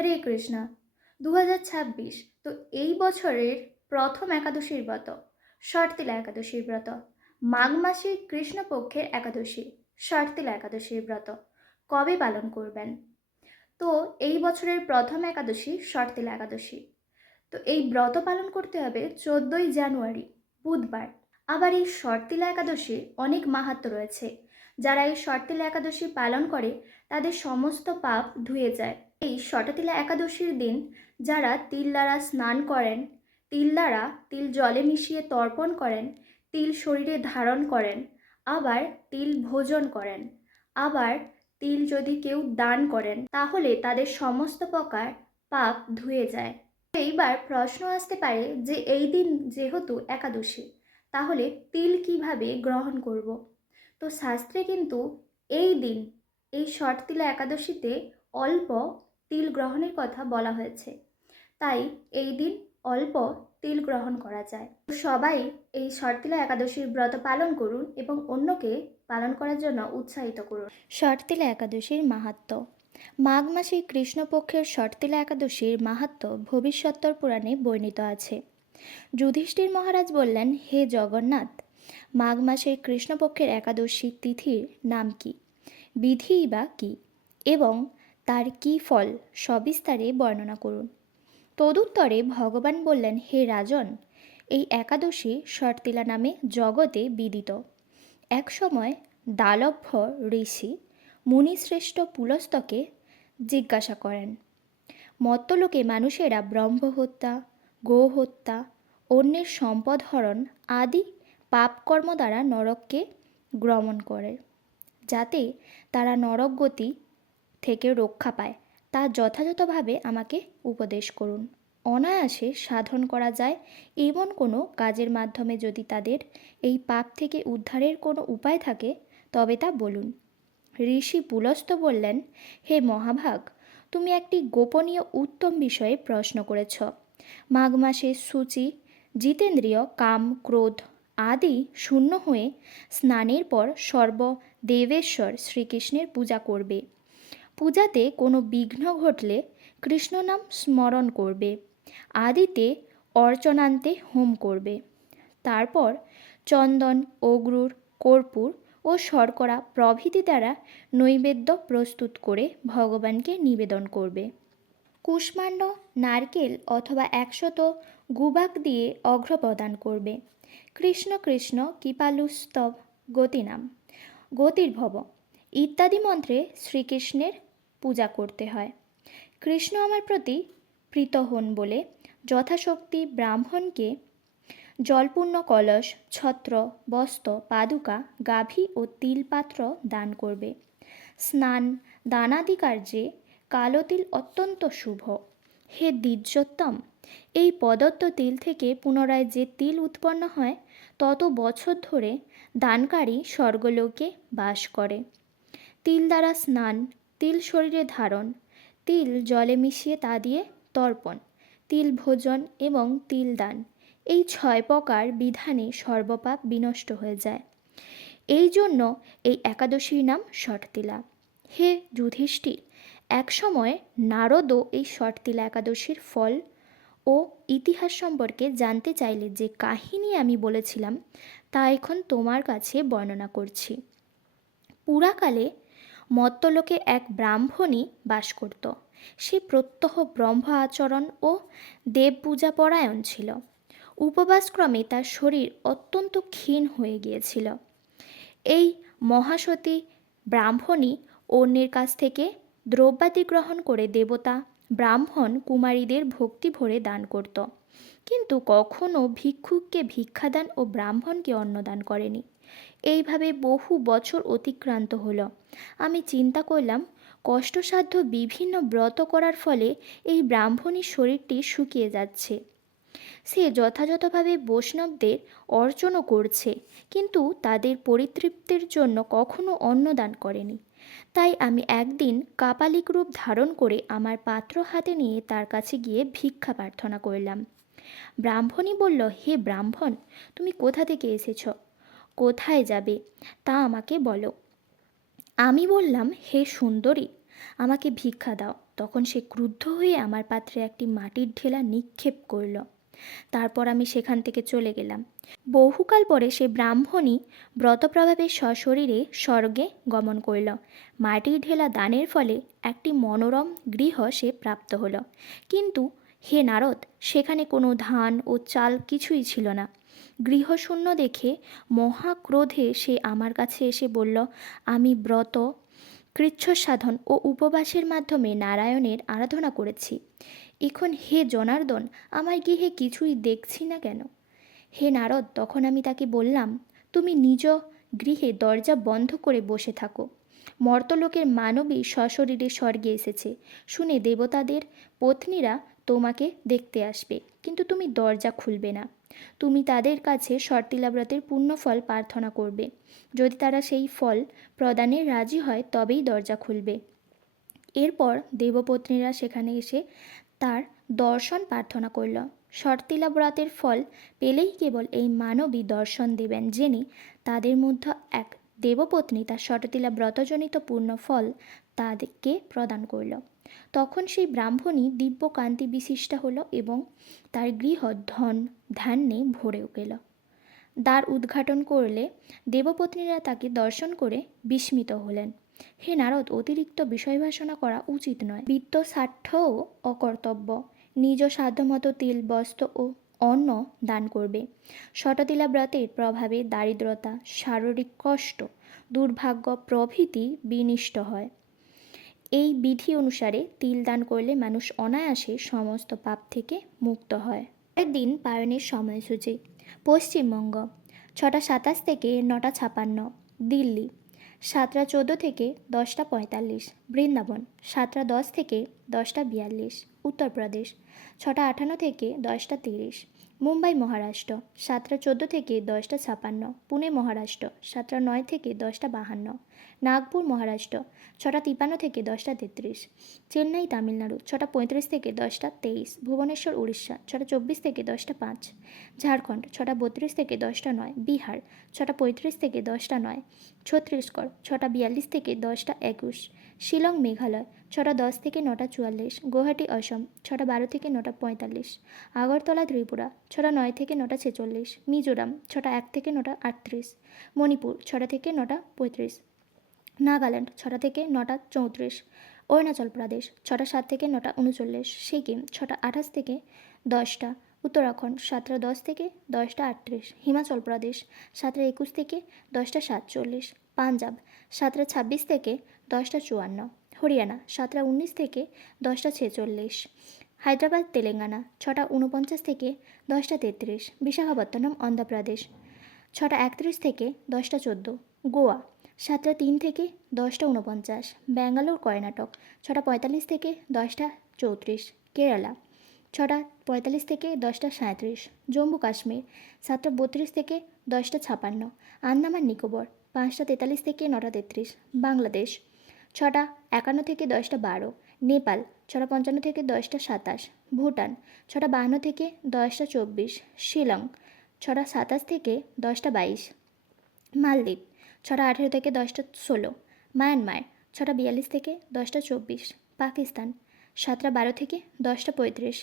হরে কৃষ্ণা। 2026 তো এই বছরের প্রথম একাদশীর ব্রত ষটতিলা একাদশীর ব্রত, মাঘ মাসের কৃষ্ণপক্ষের একাদশী ষটতিলা একাদশীর ব্রত কবে পালন করবেন? তো এই বছরের প্রথম একাদশী ষটতিলা একাদশী। তো এই ব্রত পালন করতে হবে 14ই জানুয়ারি বুধবার। আবার এই ষটতিলা একাদশীর অনেক মাহাত্ম্য রয়েছে। যারা এই ষটতিলা একাদশী পালন করে তাদের সমস্ত পাপ ধুয়ে যায়। এই ষটতিলা একাদশীর দিন যারা তিল দ্বারা স্নান করেন, তিল দ্বারা তিল জলে মিশিয়ে তর্পণ করেন, তিল শরীরে ধারণ করেন, আবার তিল ভোজন করেন, আবার তিল যদি কেউ দান করেন, তাহলে তাদের সমস্ত প্রকার পাপ ধুয়ে যায়। এইবার প্রশ্ন আসতে পারে যে এই দিন যেহেতু একাদশী, তাহলে তিল কিভাবে গ্রহণ করব? তো শাস্ত্রে কিন্তু এই দিন, এই ষটতিলা একাদশীতে অল্প তিল গ্রহণের কথা বলা হয়েছে, তাই এই দিন অল্প তিল গ্রহণ করা যায়। সবাই এই ষটতিলা একাদশীর ব্রত পালন করুন এবং অন্যকে পালন করার জন্য উৎসাহিত করুন। ষটতিলা একাদশীর মাহাত্ম্য। মাঘ মাসে কৃষ্ণপক্ষের ষটতিলা একাদশীর মাহাত্ম্য ভবিষ্যত্তর পুরাণে বর্ণিত আছে। যুধিষ্ঠির মহারাজ বললেন, হে জগন্নাথ, মাঘ মাসের কৃষ্ণপক্ষের একাদশী তিথির নাম কি, বিধি বা কী, এবং তার কী ফল সবিস্তারে বর্ণনা করুন। তদুত্তরে ভগবান বললেন, হে রাজন, এই একাদশী ষটতিলা নামে জগতে বিদিত। এক সময় দালভ্য ঋষি মুনিশ্রেষ্ঠ পুলস্তকে জিজ্ঞাসা করেন, মর্ত্যলোকে মানুষেরা ব্রহ্ম হত্যা, গো হত্যা, অন্যের সম্পদ হরণ আদি পাপকর্ম দ্বারা নরককে গ্রমণ করে, যাতে তারা নরক গতি থেকে রক্ষা পায় তা যথাযথভাবে আমাকে উপদেশ করুন। অনায়াসে সাধন করা যায় এমন কোনো কাজের মাধ্যমে যদি তাদের এই পাপ থেকে উদ্ধারের কোনো উপায় থাকে তবে তা বলুন। ঋষি পুলস্ত বললেন, হে মহাভাগ, তুমি একটি গোপনীয় উত্তম বিষয়ে প্রশ্ন করেছ। মাঘ মাসে সূচি জিতেন্দ্রিয় কাম ক্রোধ আদি শূন্য হয়ে স্নানের পর সর্বদেবেশ্বর শ্রীকৃষ্ণের পূজা করবে। পূজাতে কোনো বিঘ্ন ঘটলে কৃষ্ণ নাম স্মরণ করবে। আদিতে অর্চনান্তে হোম করবে। তারপর চন্দন, অগ্রুর, কর্পূর ও শর্করা প্রভৃতি দ্বারা নৈবেদ্য প্রস্তুত করে ভগবানকে নিবেদন করবে। কুষ্মাণ্ড, নারকেল অথবা 100 গুবাক দিয়ে অঘ্র প্রদান করবে। কৃষ্ণ কৃষ্ণ কৃপালুস্তব গতিনাম গতির্ভব ইত্যাদি মন্ত্রে শ্রীকৃষ্ণের পূজা করতে হয়। কৃষ্ণ আমার প্রতি প্রীত হন বলে যথাশক্তি ব্রাহ্মণকে জলপূর্ণ কলস, ছত্র, বস্ত্র, পাদুকা, গাভী ও তিলপাত্র দান করবে। স্নান দানাদি কার্যে কালো তিল অত্যন্ত শুভ। হে দ্বিজোত্তম, এই প্রদত্ত তিল থেকে পুনরায় যে তিল উৎপন্ন হয় তত বছর ধরে দানকারী স্বর্গলোকে বাস করে। তিল দ্বারা স্নান, তিল শরীরে ধারণ, তিল জলে মিশিয়ে তা দিয়ে তর্পণ, তিল ভোজন এবং তিল দান, এই 6 প্রকার বিধানে সর্বপাপ বিনষ্ট হয়ে যায়। এই জন্য এই একাদশীর নাম ষটতিলা। হে যুধিষ্ঠির, এক সময় নারদও এই ষটতিলা একাদশীর ফল ও ইতিহাস সম্পর্কে জানতে চাইলে যে কাহিনী আমি বলেছিলাম তা এখন তোমার কাছে বর্ণনা করছি। পুরাকালে মর্ত্যলোকে এক ব্রাহ্মণী বাস করত। সে প্রত্যহ ব্রহ্ম আচরণ ও দেব পূজা পরায়ণ ছিল। উপবাসক্রমে তার শরীর অত্যন্ত ক্ষীণ হয়ে গিয়েছিল। এই মহাসতী ব্রাহ্মণী অন্যের কাছ থেকে দ্রব্যাদি গ্রহণ করে দেবতা, ব্রাহ্মণ, কুমারীদের ভক্তি ভরে দান করত, কিন্তু কখনও ভিক্ষুককে ভিক্ষাদান ও ব্রাহ্মণকে অন্নদান করেনি। এইভাবে বহু বছর অতিক্রান্ত হলো। আমি চিন্তা করলাম, কষ্টসাধ্য বিভিন্ন ব্রত করার ফলে এই ব্রাহ্মণীর শরীরটি শুকিয়ে যাচ্ছে। সে যথাযথভাবে বৈষ্ণবদের অর্চনও করছে, কিন্তু তাদের পরিতৃপ্তির জন্য কখনো অন্নদান করেনি। তাই আমি একদিন কাপালিক রূপ ধারণ করে আমার পাত্র হাতে নিয়ে তার কাছে গিয়ে ভিক্ষা প্রার্থনা করলাম। ব্রাহ্মণী বলল, হে ব্রাহ্মণ, তুমি কোথা থেকে এসেছ, কোথায় যাবে তা আমাকে বলো। আমি বললাম, হে সুন্দরী, আমাকে ভিক্ষা দাও। তখন সে ক্রুদ্ধ হয়ে আমার পাত্রে একটি মাটির ঢেলা নিক্ষেপ করল। তারপর আমি সেখান থেকে চলে গেলাম। বহুকাল পরে সে ব্রাহ্মণী ব্রতপ্রভাবে সশরীরে স্বর্গে গমন করল। মাটির ঢেলা দানের ফলে একটি মনোরম গৃহ সে প্রাপ্ত হল। কিন্তু হে নারদ, সেখানে কোনো ধান ও চাল কিছুই ছিল না। গৃহশূন্য দেখে মহাক্রোধে সে আমার কাছে এসে বলল, আমি ব্রত, কৃচ্ছ সাধন ও উপবাসের মাধ্যমে নারায়ণের আরাধনা করেছি। এখন হে জনার্দন, আমার গৃহে কিছুই দেখছি না কেন? হে নারদ, তখন আমি তাকে বললাম, তুমি নিজ গৃহে দরজা বন্ধ করে বসে থাকো। মর্তলোকের মানবী সশরীরে স্বর্গে এসেছে শুনে দেবতাদের পত্নীরা তোমাকে দেখতে আসবে, কিন্তু তুমি দরজা খুলবে না। তুমি তাদের কাছে শর্তিলাব্রতের পুণ্যফল প্রার্থনা করবে। যদি তারা সেই ফল প্রদানে রাজি হয় তবেই দরজা খুলবে। এরপর দেবপত্নীরা সেখানে এসে তার দর্শন প্রার্থনা করল। শর্তিলা ব্রতের ফল পেলেই কেবল এই মানবী দর্শন দেবেন জেনে তাদের মধ্যে এক দেবপত্নী তার শর্তিলা ব্রতজনিত পূর্ণ ফল তাদেরকে প্রদান করল। তখন সেই ব্রাহ্মণী দিব্য কান্তি বিশিষ্টা হলো এবং তার গৃহ ধন ধান্যে ভরে গেল। দ্বার উদ্ঘাটন করলে দেবপত্নীরা তাকে দর্শন করে বিস্মিত হলেন। হে নারদ, অতিরিক্ত বিষয়বাসনা করা উচিত নয়। বিত্ত স্বার্থও অকর্তব্য। নিজ সাধ্যমতো তিল, বস্ত্র ও অন্ন দান করবে। শততিলা ব্রতের প্রভাবে দারিদ্রতা, শারীরিক কষ্ট, দুর্ভাগ্য প্রভৃতি বিনষ্ট হয়। এই বিধি অনুসারে তিল দান করলে মানুষ অনায়াসে সমস্ত পাপ থেকে মুক্ত হয়। একদিন পায়নের সময়সূচি: পশ্চিমবঙ্গ 6টা 27 থেকে 9টা 56, দিল্লি 7টা 14 থেকে 10টা 45, বৃন্দাবন 7টা 10 থেকে 10টা 42, উত্তরপ্রদেশ 6টা 58 থেকে 10টা 30, মুম্বাই মহারাষ্ট্র 7টা 14 থেকে 10টা 56, পুনে মহারাষ্ট্র 7টা 9 থেকে 10টা 52, নাগপুর মহারাষ্ট্র 6টা 53 থেকে 10টা 33, চেন্নাই তামিলনাড়ু 6টা 35 থেকে 10টা 23, ভুবনেশ্বর উড়িষ্যা 6টা 24 থেকে 10টা 5, ঝাড়খণ্ড 6টা 32 থেকে 10টা 9, বিহার 6টা 35 থেকে 10টা 9, ছত্তিশগড় 6টা 42 থেকে 10টা 21, শিলং মেঘালয় 6টা 10 থেকে 9টা 44, গুয়াহাটি অসম 6টা 12 থেকে 9টা 45, আগরতলা ত্রিপুরা 6টা 9 থেকে 9টা 46, মিজোরাম 6টা 1 থেকে 9টা 38, মণিপুর 6টা থেকে 9টা 35, নাগাল্যান্ড 6টা থেকে 9টা 34, অরুণাচল প্রদেশ 6টা 7 থেকে 9টা 39, সিকিম 6টা 28 থেকে 10টা, উত্তরাখণ্ড 7টা 10 থেকে 10টা 38, হিমাচল প্রদেশ 7টা 21 থেকে 10টা 47, পাঞ্জাব 7টা 26 থেকে 10টা 54, হরিয়ানা 7টা 19 থেকে 10টা 46, হায়দ্রাবাদ তেলেঙ্গানা 6টা 49 থেকে 10টা 33, বিশাখাপত্তনম অন্ধ্রপ্রদেশ 6টা 31 থেকে 10টা 14, গোয়া 7টা 3 থেকে 10টা 49, ব্যাঙ্গালোর কর্ণাটক 6টা 45 থেকে 10টা 34, কেরালা 6টা 45 থেকে 10টা 37, জম্মু কাশ্মীর 7টা 32 থেকে 10টা 56, আন্দামান নিকোবর 5টা 43 থেকে 9টা 33, বাংলাদেশ 6টা 51 থেকে 10টা 12, নেপাল 6টা 55 থেকে 10টা 27, ভুটান 6টা 52 থেকে 10টা 24, শিলং 6টা 27 থেকে 10টা 22, মালদ্বীপ 6টা 18 থেকে 10টা 16, মায়ানমার 6টা 42 থেকে 10টা 24, পাকিস্তান 7টা 12 থেকে 10টা 35,